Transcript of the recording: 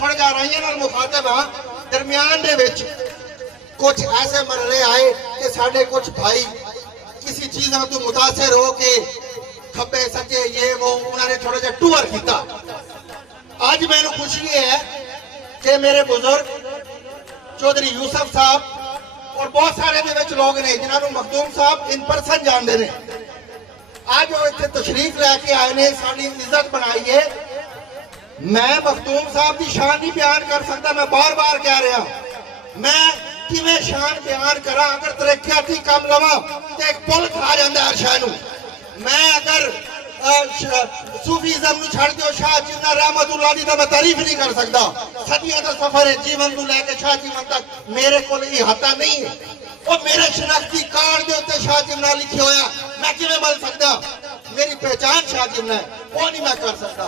थोड़ा जा रही नाल मुखातब हाँ दरमियान दे विच कुछ ऐसे मरले आए कि साढ़े कुछ भाई किसी चीज तो मुतासर हो के खब्बे सज्जे ये वो उन्होंने थोड़ा जा टूर किया। आज मैंने खुशी है कि मेरे बुजुर्ग चौधरी यूसुफ साहब और बहुत सारे लोग ने जिन्होंने मखदूम साहब इन परसन जानते हैं आज वो इतने तशरीफ लैके आए ने साड़ी इज्जत बनाई है। मैं मखदूम साहब की शान नहीं बयान कर सकता, मैं बार बार कह रहा मैं किवें शान बयान करा। अगर तरक्याती काम लवा तो एक पुल खा जाता हर शह नूं। मैं अगर सूफीज़म छड़ दो शाह जिन्ना रहमतुल्लाह दी मैं तारीफ नहीं कर सकता। सदियों का सफर है जीवन को लैके शाह जीवन तक मेरे को इहाता नहीं है। और मेरे शनाख्ती कार्ड के उत्ते शाह जिमना लिखे होया मैं किवें बन सकता। मेरी पहचान शाह जिमना है वो नहीं मैं कर सकता।